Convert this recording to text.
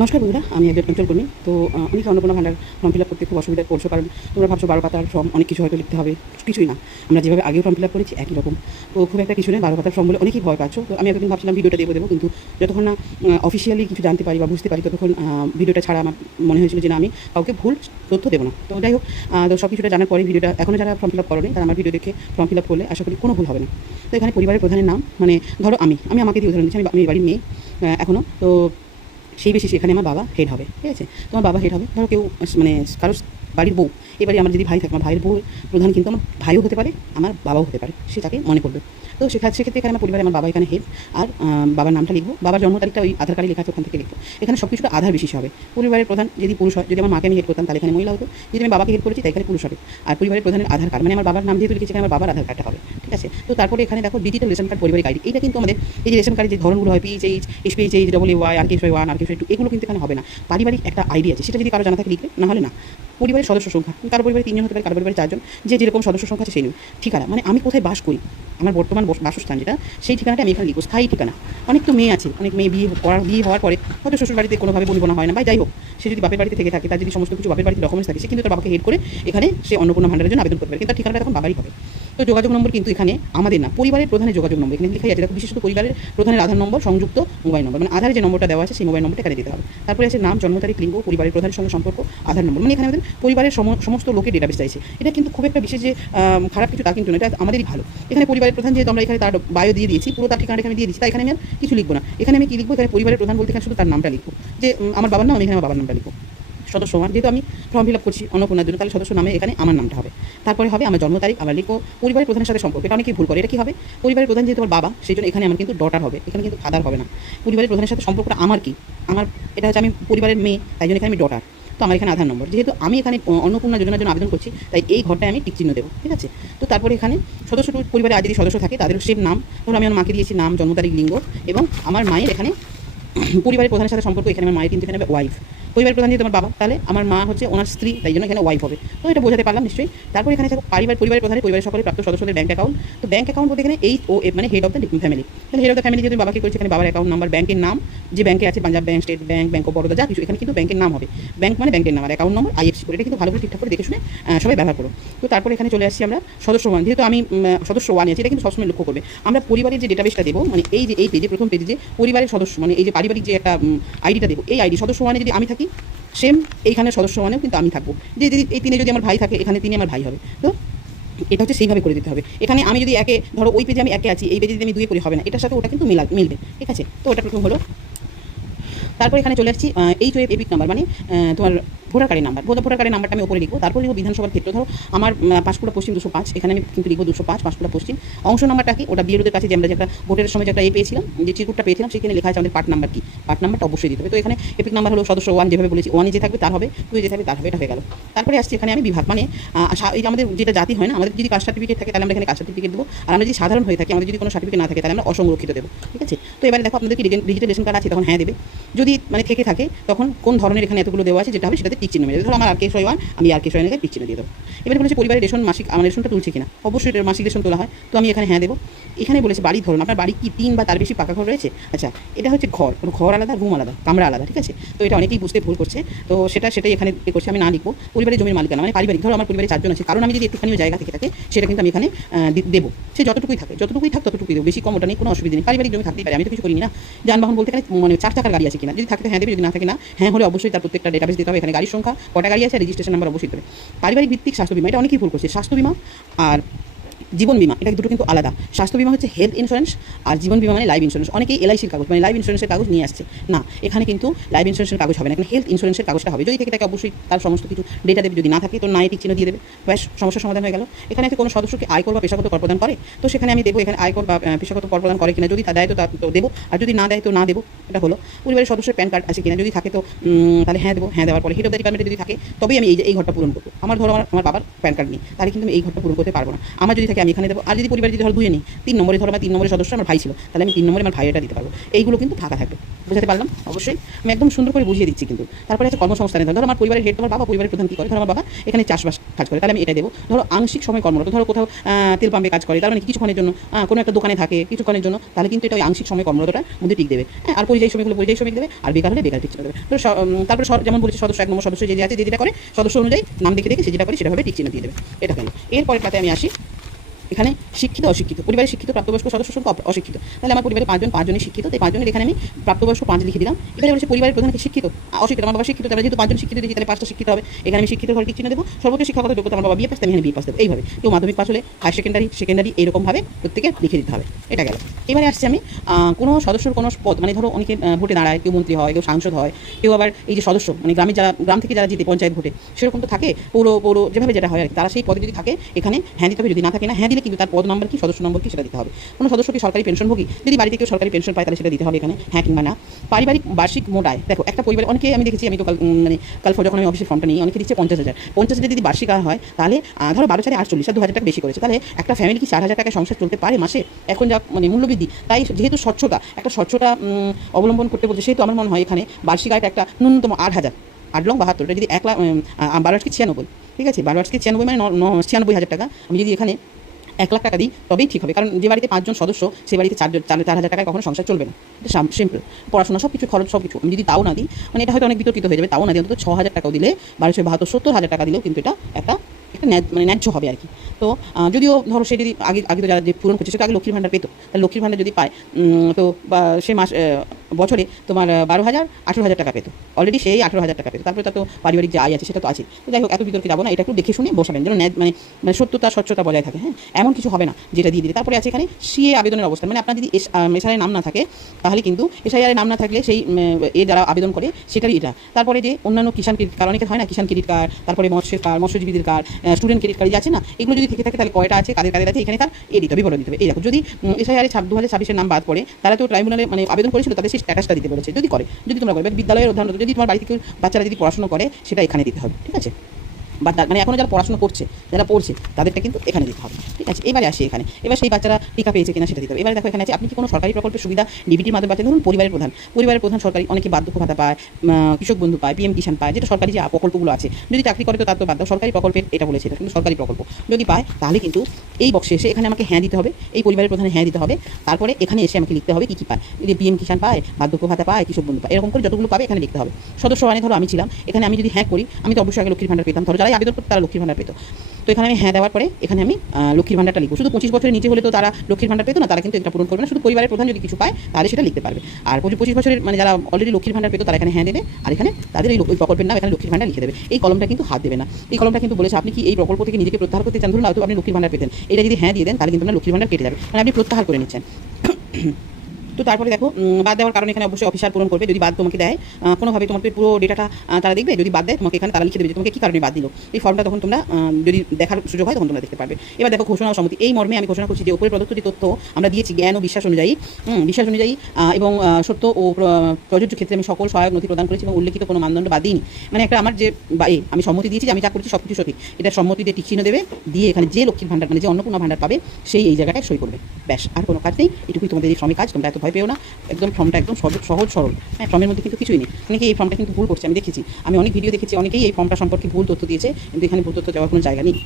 নমস্কার বন্ধুরা, আমি একজন অঞ্চল কর্মী। তো অনেকে অন্নপূর্ণা ভান্ডার ফর্ম ফিল আপ করতে খুব অসুবিধায় পড়ছো, কারণ তোমরা ভাবছো 12 পাতার ফর্ম, অনেক কিছু হয়তো লিখতে হবে। কিছুই না, আমরা যেভাবে আগেও ফর্ম ফিল আপ করেছি একই রকম। তো খুব একটা কিছু নেই, 12 পাতার ফর্ম বলে অনেকেই ভয় পাচ্ছ। তো আমি এতদিন ভাবছিলাম ভিডিওটা দেবো, কিন্তু যতক্ষণ না অফিসিয়ালি কিছু জানতে পারি বা বুঝতে পারি, ততক্ষণ ভিডিওটা ছাড়া আমার মনে হয়েছিল যে না, আমি কাউকে ভুল তথ্য দেবো না। তো যাই হোক, তো সব কিছুটা জানার পরে ভিডিওটা এখনও যারা ফর্ম ফিল আপ করেনি তারা আমার ভিডিও দেখে ফর্ম ফিল আপ করলে আশা করি কোনো ভুল হবে না। তো এখানে পরিবারের প্রধানের নাম, মানে ধরো আমি আমাকে দিয়ে উদাহরণ দিচ্ছি, আমি বাড়ির মেয়ে এখনও। তো সেই বেশি এখানে আমার বাবা হেড হবে, ঠিক আছে? তোমার বাবা হেড হবে, ধরো কেউ মানে কারো বাড়ির বউ, এবারে আমার যদি ভাই থাকে, আমার ভাইয়ের বউ প্রধান কিন্তু আমার ভাইও হতে পারে, আমার বাবাও হতে পারে, সে তাকে মনে করবে। তো সেক্ষেত্রে এখানে আমার পরিবারে আমার বাবা এখানে হেড, আর বাবার নামটা লিখবো, বাবার জন্ম তারিখটা ওই আধার কার্ডে লেখা আছে ওখান থেকে লিখবো। এখানে সব কিছুটা আধার বিশেষ হবে। পরিবারের প্রধান যদি পুরুষ হয়, যদি আমার মাকে আমি হেড করতাম তাহলে এখানে মহিলা হতো, যদি আমি বাবাকে হেড করেছি তাই এখানে পুরুষ হবে। আর পরিবারের প্রধানের আধার কার্ড, মানে আমার বাবার নাম যেহেতু লিখেছি, এখানে আমার বাবার আধার কার্ডটা হবে, ঠিক আছে? তো তারপরে এখানে দেখো ডিজিটাল রেশন কার্ড, পরিবারিক আইডি। এটা কিন্তু আমাদের এই যে রেশন কার্ডের যে ধরনগুলো হয়, PHH, SPHH, WY, RK1, RK2, এগুলো কিন্তু এখানে হবে না। পারিবারিক একটা আইডি আছে, সেটা যদি কারো জানা থাকে লিখবে, না হলে না। পরিবারের সদস্য সংখ্যা, কারো পরিবারে 3 জন হতে পারে, কারো পরিবারে 4 জন, যে যেরকম সদস্য সংখ্যা আছে সেই নিয়ে। ঠিকানা, মানে আমি কোথায় বাস করি, আমার বর্তমান বাসস্থান যেটা, সেই ঠিকানাটা আমি এখানে লিখবো, স্থায়ী ঠিকানা। অনেক তো মেয়ে আছে, অনেক মেয়ে বিয়ে হওয়ার পরে হয়তো শ্বশুর বাড়িতে কোনোভাবে বনিবনা হয় না, বা যাই হোক, সে যদি বাপের বাড়িতে থেকে থাকে, তার যদি সমস্ত কিছু বাপের বাড়িতে ডকুমেন্টস থাকে, সে কিন্তু তার বাবাকে হেড করে এখানে সে অন্নপূর্ণা ভান্ডারের জন্য আবেদন করতে পারে, কিন্তু তার ঠিকানাটা তখন বাবারই হবে। তো যোগাযোগ নম্বর কিন্তু এখানে আমাদের না, পরিবারের প্রধানের যোগাযোগ নম্বর এখানে লেখাই আছে। দেখো, বিশেষত পরিবারের প্রধানের আধার নম্বর সংযুক্ত মোবাইল নম্বর, মানে আধারে যে নম্বরটা দেওয়া আছে সেই মোবাইল নম্বরটা এখানে দিতে হবে। তারপরে আছে নাম, জন্ম তারিখ, লিঙ্গ, পরিবারের প্রধানের সঙ্গে সম্পর্ক, আধার নম্বর, মানে এখানে আমাদের পরিবারের সমস্ত লোকের ডেটাবেস চাইছে। এটা কিন্তু খুব একটা বিশেষ যে খারাপ কিছু তা কিন্তু না, এটা আমাদেরই ভালো। এখানে পরিবারের প্রধান যেহেতু আমরা এখানে তার বায়ো দিয়ে দিয়েছি, পুরো তার ঠিকানাটা আমি দিয়ে দিচ্ছি, তাই এখানে আমি আর কিছু লিখবো না। এখানে আমি কি লিখবো, এখানে পরিবারের প্রধান বলতে এখানে শুধু তার নামটা লিখবো, যে আমার বাবার নাম, আমি এখানে আমার বাবার নামটা লিখবো। সদস্য ওয়ান, যেহেতু আমি ফর্ম ফিল আপ করছি অন্নপূর্ণার জন্য, তাহলে সদস্য নামে এখানে আমার নামটা হবে। তারপরে হবে আমার জন্ম তারিখ, আবার লিখবো পরিবারের প্রধানের সাথে সম্পর্ক। এটা অনেকেই ভুল করে, এটা কি হবে, পরিবারের প্রধান যেহেতু আমার বাবা, সেই জন্য এখানে আমার কিন্তু ডটার হবে, এখানে কিন্তু ফাদার হবে না। পরিবারের প্রধানের সাথে সম্পর্কটা আমার কি, আমার এটা হচ্ছে আমি পরিবারের মেয়ে, তাই জন্য এখানে আমি ডটার। তো আমার এখানে আধার নম্বর, যেহেতু আমি এখানে অন্নপূর্ণা যোজনার জন্য আবেদন করছি, তাই এই ঘরটায় আমি টিক চিহ্ন দেবো, ঠিক আছে? তো তারপরে এখানে সদস্য, পরিবারে আর যদি সদস্য থাকে তাদের সেম নাম, ধরো আমি আমার মাকে দিয়েছি নাম, জন্ম তারিখ, লিঙ্গ, এবং আমার মায়ের এখানে পরিবারের প্রধানের সাথে সম্পর্ক, এখানে আমার মায়ের কিন্তু এখানে ওয়াইফ। পরিবারের প্রধান যেহেতু আমার বাবা, তাহলে আমার মা হচ্ছে ওনার স্ত্রী, তাই জন্য এখানে ওয়াইফ হবে। তো এটা বোঝাতে পারলাম নিশ্চয়ই। তারপর এখানে থাকো পরিবারের প্রধানের পরিবারের সকলের প্রাপ্ত সদস্যদের ব্যাঙ্ক অ্যাকাউন্ট। তো ব্যাঙ্ক অ্যাকাউন্ট বলতে এখানে HOF, মানে হেড অফ দ্য ফ্যামিলি। তাহলে হেড অফ দ্য ফ্যামিলি যেহেতু বাবাকে করেছে, এখানে বাবার অ্যাকাউন্ট নাম্বার, ব্যাংকের নাম, যে ব্যাংকে আছে, Punjab bank, state bank, bank of Baroda, যা কিছু এখানে কিন্তু ব্যাংকের নাম হবে। ব্যাংক মানে ব্যাংকের নাম, আর অ্যাকাউন্ট নম্বর IFSC করে, এটা কিন্তু ভালো করে ঠিকঠাক করে দেখে শুনে সবাই ব্যবহার করো। তো তারপরে এখানে চলে আসছি আমরা সদস্য ওয়ান, যেহেতু আমি সদস্য ওয়ান আছি, এটা কিন্তু সবসময় লক্ষ্য করবে, আমরা পরিবারের যে ডেটাবেসটা দেবো, মানে এই যে এই পেজে, প্রথম পেজে যে পরিবারের সদস্য, মানে এই যে পারিবারিক যে একটা আইডিটা দেবো, এই আইডি সদস্য ওয়ানে যদি আমি থাকি, সেম এইখানে সদস্য মানেও কিন্তু আমি থাকবো। যে যদি এই 3-এ যদি আমার ভাই থাকে, এখানে 3-এ আমার ভাই হবে। তো এটা হচ্ছে সেইভাবে করে দিতে হবে। এখানে আমি যদি একে, ধরো ওই পেজে আমি একে আছি, এই পেজে যদি আমি 2-এ করি হবে না, এটার সাথে ওটা কিন্তু মিলবে, ঠিক আছে? তো ওটা প্রথম হলো। তারপর এখানে চলে আসছি HOF এপিক নাম্বার, মানে তোমার ভোটার কার্ডের নাম্বার। ভোটার কার্ডের নাম্বারটা আমি ওপরে লিখবো। তারপর লিখবো বিধানসভার ক্ষেত্র, ধরো আমার পাঁশকুড়া পশ্চিম 205, এখানে আমি কিন্তু লিখবো 205 পাঁশকুড়া পশ্চিম। অংশ নাম্বারটা কি, ওটা বিএলওদের কাছে যে আমরা যে একটা ভোটের সময় যে একটা পেয়েছিলাম, যে চিরকুটটা পেয়েছিলাম, সেখানে লেখা আছে আমাদের পার্ট নাম্বার কি, পার্ট নাম্বারটা অবশ্যই দিতে হবে। তো এখানে এপিক নাম্বার হলো সদস্য ওয়ান, যেভাবে বলেছি, ওয়ানে যে থাকবে তার হবে, 2-এ যে থাকবে তার হবে, এটা হয়ে গেল। তারপরে আসছি এখানে আমি বিভাগ, মানে এই যে আমাদের যেটা জাতি হয় না, আমাদের যদি কাস্ট সার্টিফিকেট থাকে তাহলে আমরা এখানে কাস্ট সার্টিফিকেট দেবো, আর আমরা যদি সাধারণ হয়ে থাকি, আমাদের যদি কোনো সার্টিফিকেট না থাকে তাহলে আমরা অসংরক্ষিত দেবো, ঠিক আছে? তো এবারে দেখো, আপনাদের কি ডিজিটাল রেশন কার্ড আছে, তখন হ্যাঁ দেবে। যদি মানে থেকে থাকে, তখন কোন ধরনের এখানে এতগুলো দেওয়া আছে, যেটা হবে সেটাতে টিক চিহ্ন মেরে, ধরো আমার RK1, আমি RK1 টিক চিহ্ন দিয়ে দেবো। এবারে বলেছে পরিবারের রেশন মাসিক, আমার রেশনটা তুলছে কিনা, অবশ্যই এটা মাসিক রেশন তোলা হয়, তো আমি এখানে হ্যাঁ দেবো। এখানে বলেছে বাড়ির ধরন, আপনার বাড়ি কি 3 বা তার বেশি পাকা ঘর রয়েছে? আচ্ছা, এটা হচ্ছে ঘর আলাদা, রুম আলাদা, কামরা আলাদা, ঠিক আছে? তো এটা অনেকেই বুঝতে ভুল করছে, তো সেটাই এখানে করছে, আমি না লিখবো পরিবারের জমির মালিকানা, মানে পারিবারিক, ধরো আমার পরিবারে 4 জন আছে, কারণ আমি যদি একটুখানি জায়গা থেকে থাকে, সেটা কিন্তু আমি এখানে দেবো। সে যতটুকুই থাক ততটুকুই দেবো, বেশি কম ওটা নিয়ে কোনো অসুবিধা নেই। পারিবারিক জমি থাকতেই পারে, আমি তো কিছু করিনি না। যানবাহন বলতে এখানে মানে 4 চাকার গাড়ি আছে কিনা, যদি থাকে হ্যাঁ দেবে, যদি না থাকে না। হ্যাঁ হলে অবশ্যই তার প্রত্যেকটা ডেটাবেস দিতে হবে, এখানে গাড়ির সংখ্যা, কটা গাড়ি আছে, রেজিস্ট্রেশন নাম্বার অবশ্যই দেবে। পারিবারিক ভিত্তিক স্বাস্থ্য বিমা, এটা অনেকেই ভুল করছে। স্বাস্থ্য বিমা আর জীবন বিমা, এটা দুটো কিন্তু আলাদা। স্বাস্থ্য বিমা হচ্ছে হেলথ ইন্স্যুরেন্স, আর জীবন বিমা মানে লাইফ ইন্স্যুরেন্স। অনেকেই LICর কাগজ, মানে লাইফ ইন্স্যুরেন্সের কাগজ নিয়ে আসছে, না, এখানে কিন্তু লাইফ ইন্স্যুরেন্সের কাগজ হবে না, এখানে হেলথ ইন্স্যুরেন্সের কাগজটা হবে। যদি থেকে থাকে অবশ্যই তার সমস্ত কিছু ডেটা দেবে, যদি না থাকে তো না টিক চিহ্ন দিয়ে দেবে, ব্যাস সমস্যার সমাধান হয়ে গেল। এখানে কোনো সদস্যকে আয়কর বা পেশাগত কর প্রদান করে, তো সেখানে আমি দেবো এখানে আয়কর বা পেশাগত কর প্রদান করে কিনা, যদি তা দেয় তো দেবো, আর যদি না দেয় তো না দেবো, এটা হলো। পরিবারের সদস্যের প্যান কার্ড আছে কিনা, যদি থাকে তো তাহলে হ্যাঁ দেবো। হ্যাঁ দেওয়ার পরে হেড অফ দ্য ডিপার্টমেন্টে যদি থাকে, তবেই আমি এই ঘরটা পূরণ করবো। আমার ধরো আমার বাবার প্যান কার্ড নেই, তাহলে কিন্তু আমি এই ঘরটা পূরণ করতে পারবো না। আমার যদি থাকে রেখে আমি এখানে দেবো। আর যদি পরিবারে যদি ধরো দুয়ে নিই, 3 নম্বরে ধরো বা 3 নম্বরের সদস্য আমার ভাই ছিল, তাহলে আমি 3 নম্বরে আমার ভাইয়েরটা দিতে পারবো। এইগুলো কিন্তু ফাঁকা থাকবে। বুঝাতে পারলাম? অবশ্যই আমি একদম সুন্দর করে বুঝিয়ে দিচ্ছি কিন্তু। তারপরে আছে কর্মসংস্থানে, ধরো আমার পরিবারের হেড তোমার বাবা, পরিবারের প্রধান কী করে? ধরো আমার বাবা এখানে চাষবাস কাজ করে, তাহলে আমি এটাই দেবো। ধরো আংশিক সময় কর্মরত, ধরো কোথাও তেল পাম্পে কাজ করে, তার মানে কিছুক্ষণের জন্য কোনো একটা দোকানে থাকে কিছুক্ষণের জন্য, তাহলে কিন্তু এটা ওই আংশিক সময় কর্মরতটার মধ্যে টিক দেবে। হ্যাঁ, আর পরিযায়ী শ্রমিক হলে পরিযায়ী শ্রমিক দেবে, আর বেকার হলে বেকার টিক দেবে। তো তারপরে যেমন বলেছে সদস্য 1 নম্বর সদস্য যে আছে, যে যেটা করে সদস্য অনুযায়ী নাম দেখে দেখে সে যেটা করে সেটাভাবে টিক চিহ্ন দিয়ে দেবে। এটা গেল। এরপরের পাতে আমি আসি, এখানে শিক্ষিত অশিক্ষিত, পরিবারের শিক্ষিত প্রাপ্তবয়স্ক সদস্য সংখ্যা অশিক্ষিত, তাহলে আমার পরিবারে 5 জন, 5 জনই শিক্ষিত, তাই 5 জনের এখানে আমি প্রাপ্তবয়স্ক 5 লিখে দিলাম। এখানে বলেছে পরিবারের প্রধান কি শিক্ষিত, অশিক্ষিত, আমার বাবা শিক্ষিত, তাহলে যেহেতু 5 জন শিক্ষিত দিয়েছি তাহলে 5টা শিক্ষিত হবে, এখানে আমি শিক্ষিত ঘরে টিক চিহ্ন দেবো। সর্বোচ্চ শিক্ষাগত যোগ্যতা আমার বাবা বিএ পাস, আমি এখানে বিএ পাস দেবো। এইভাবে কেউ মাধ্যমিক পাস হলে হায়ার সেকেন্ডারি এইরকমভাবে প্রত্যেকে লিখে দিতে হবে। এটা গেল। এবারে আসছে আমি কোনো সদস্যর কোনো পদ, মানে ধরো অনেকে ভোটে দাঁড়ায়, কেউ মন্ত্রী হয়, কেউ সাংসদ হয়, কেউ আবার এই যে সদস্য মানে গ্রাম থেকে যারা জিতে পঞ্চায়েত ভোটে, সেরকম তো থাকে, পৌর যেভাবে যেটা হয় আর কি, তারা সেই পদে যদি থাকে এখানে হ্যাঁ দিতে হবে, যদি না থাকে না। হ্যাঁ দিলে কিন্তু তার পদ নাম্বার কি, সদস্য নম্বর কি, সেটা দিতে হবে। কোনো সদস্য কি সরকারি পেনশনভোগী, যদি বাড়িতে কেউ সরকারি পেনশন পায় তাহলে সেটা দিতে হবে এখানে, হ্যাঁ কিংবা না। পারিবারিক বার্ষিক মোট আয়, দেখো একটা পরিবারে অনেকে আমি দেখেছি, আমি তো কাল যখন আমি অফিসের ফর্মটা নিই, অনেকে দিচ্ছে 50,000। 50,000 যদি বার্ষিক আয় হয় তাহলে ধরো 12 × 48, 2,000 টাকা বেশি করেছে, তাহলে একটা ফ্যামিলি কি 4,000 টাকায় সংসার চলতে পারে মাসে? এখন যা মানে মূল্যবৃদ্ধি, তাই যেহেতু একটা স্বচ্ছতা অবলম্বন করতে বলছে, সেহেতু আমার মনে হয় এখানে বার্ষিক আয়টা একটা ন্যূনতম 8,000, 8 লং 72, এটা যদি 1 লাখ 12 × 96, ঠিক আছে, 12 × 96 মানে 96,000 টাকা, আমি যদি এখানে 1 লাখ টাকা দিই তবেই ঠিক হবে। কারণ যে বাড়িতে 5 জন সদস্য, সেই বাড়িতে 4,000 টাকায় কখনো সংসার চলবে না। এটা সিম্পল। পড়াশোনা সব কিছু খরচ সব কিছু আমি যদি তাও না দিই, মানে এটা হয়তো অনেক বিতর্কিত হয়ে যাবে, তাও না দিই, অন্তত 6,000 টাকাও দিলে, 1272, 70,000 টাকা দিলেও কিন্তু এটা একটা ন্যায্য হবে আর কি। তো যদিও ধরো সে যদি আগে তো যারা যে পূরণ করছে, সেটা আগে লক্ষ্মীর ভাণ্ডার পেতো, তাহলে লক্ষ্মীর ভাণ্ডার যদি পায় তো বা সে বছরে তোমার 12,000, 18,000 টাকা পেতো, অলরেডি সেই 18,000 টাকা পেতো। তারপরে তার তো পারিবারিক যে আয় আছে সেটা তো আছে। তো যাই হোক, এত বিতর্কে যাবো না, এটা একটু দেখে শুনে বসাবেন, যেন মানে সত্যতা স্বচ্ছতা বজায় থাকে। হ্যাঁ, এমন কিছু হবে না যেটা দিয়ে দিতে। তারপরে আছে এখানে সিএ আবেদনের অবস্থান, মানে আপনার যদি এসআইআর নাম না থাকে, তাহলে কিন্তু এসআইআর নাম না থাকলে সেই যারা আবেদন করে সেটারই এটা। তারপরে যে অন্যান্য কিষাণ ক্রেডিট কার্ড, অনেকে হয় না, কিষাণ ক্রেডিট কার্ড, তারপরে মৎস্যজীবীদের কার্ড, স্টুডেন্ট ক্রেডিট কার্ড আছে না, এগুলো যদি থেকে থাকে তাহলে কয়টা আছে, কাদের আছে, এখানে তার দিতে হবে, বিবরণ দিতে হবে। এই দেখো, যদি এসআইআরে 2026-এর নাম বাদ পড়ে, তারা তো ট্রাইব্যুনালে মানে আবেদন করেছিল, তাদের সেই স্ট্যাটাসটা দিতে বলেছে। যদি তোমরা করবে বিদ্যালয়ের অধ্যয়ন, যদি তোমার বাড়িতে কেউ বাচ্চারা যদি পড়াশোনা করে, সেটা এখানে দিতে হবে, ঠিক আছে। বা মানে এখনও যারা পড়াশোনা করছে, যারা পড়ছে, তাদেরটা কিন্তু এখানে দিতে হবে, ঠিক আছে। এবারে আসি এখানে, এবার সেই বাচ্চারা টিকা পেয়েছে কিনা সেটা দিতে হবে। এবারে দেখো এখানে আছে, আপনি কি কোনো সরকারি প্রকল্পের সুবিধা ডিবিটির মাধ্যমে পাচ্ছেন? ধরুন পরিবারের প্রধান সরকারি, অনেকে বার্ধক্য ভাতা পায়, কৃষক বন্ধু পায়, পিএম কিষাণ পায়, যেটা সরকারি যে প্রকল্পগুলো আছে। যদি চাকরি করে তো তার তো বাদ দাও, সরকারি প্রকল্পের এটা বলেছে, এটা কিন্তু সরকারি প্রকল্প। যদি পায় তাহলে কিন্তু এই বক্সে এসে এখানে আমাকে হ্যাঁ দিতে হবে, এই পরিবারের প্রধানে হ্যাঁ দিতে হবে। তারপরে এখানে এসে আমাকে লিখতে হবে কী কী পায়, যদি পিএম কিষাণ পায়, বার্ধক্য ভাতা পায়, কৃষক বন্ধু পায়, এরকম করে যতগুলো পাবে এখানে লিখতে হবে। সদস্য মানে ধরো আমি ছিলাম, এখানে আমি যদি হ্যাঁ করি, আমি তো অবশ্যই আগে লক্ষ্মীর ভাণ্ডার পেতাম, ধরো যারা আবেদন করতো তারা লক্ষ্মীর ভাণ্ডার পেতো। তো এখানে আমি হ্যাঁ দেওয়ার পরে এখানে আমি লক্ষ্মীর ভাণ্ডারটা লিখবো। শুধু 25 বছরের নিচে হলে তো তারা লক্ষ্মীর ভাণ্ডার পেতো না, তারা কিন্তু এটা পূরণ করবে না। শুধু পরিবারের প্রধান যদি কিছু পায় তাহলে সেটা লিখতে পারবে। আর 25 বছরের মানে যারা অলরেডি লক্ষ্মীর ভাণ্ডার পেতো, তারা এখানে হ্যাঁ দেবে, আর এখানে তাদের এই প্রকল্পের নাম এখানে লক্ষ্মীর ভাণ্ডার লিখে দেবে। এই কলমটা কিন্তু হাত দেবে না। এই কলমটা কিন্তু বলেছে আপনি কি এই প্রকল্প থেকে নিজেকে প্রত্যাহার করতে চান, ধরুন হয়তো আপনি লক্ষ্মীর ভাণ্ডার পেতেন, এটা যদি হ্যাঁ দিয়ে দেন তাহলে কিন্তু আপনার লক্ষ্মীর ভাণ্ডার কেটে যাবে, মানে আপনি প্রত্যাহার করে নিচ্ছেন। তো তারপরে দেখো, বাদ দেওয়ার কারণে এখানে অবশ্যই অফিসার পূরণ করবে। যদি বাদ তোমাকে দেয় কোনোভাবে, তোমাকে পুরো ডেটাটা তারা দেখবে। যদি বাদ দেয় তোমাকে এখানে তারা লিখে দেবে যে তোমাকে কী কারণে বাদ দিল। এই ফর্মটা তখন তোমরা যদি দেখার সুযোগ হয় তখন তোমরা দেখতে পারবে। এবার দেখো, ঘোষণা ও সম্মতি। এই মর্মে আমি ঘোষণা করছি যে উপরে প্রদত্ত যে তথ্য আমরা দিয়েছি জ্ঞান ও বিশ্বাস অনুযায়ী এবং সত্য ও প্রযোজ্য ক্ষেত্রে আমি সকল সহায়ক নথি প্রদান করেছি এবং উল্লেখিত কোনো মানদণ্ড বাদ দিইনি। মানে একটা আমার যে আমি সম্মতি দিয়েছি যে আমি যা করছি সব কিছু সঠিক, এটা সম্মতি দিয়ে টিক চিহ্ন দেবে, দিয়ে এখানে যে লক্ষ্মীর ভাণ্ডার মানে যে অন্নপূর্ণা ভাণ্ডার পাবে সেই এই জায়গাটায় সই করবে। ব্যাস, আর কোনো কাজ নেই। এটুকুই তোমাদের এই ফর্মের কাজ। তোমরা এত ভয় পেও না, একদম ফর্মটা একদম সহজ সরল। হ্যাঁ, ফর্মের মধ্যে কিন্তু কিছুই নেই। অনেকে এই ফর্মটা কিন্তু ভুল করছে, আমি দেখেছি, আমি অনেক ভিডিও দেখেছি, অনেকেই এই ফর্মটা সম্পর্কে ভুল তথ্য দিয়েছে, কিন্তু এখানে ভুল তথ্য দেওয়ার কোনো জায়গা নেই।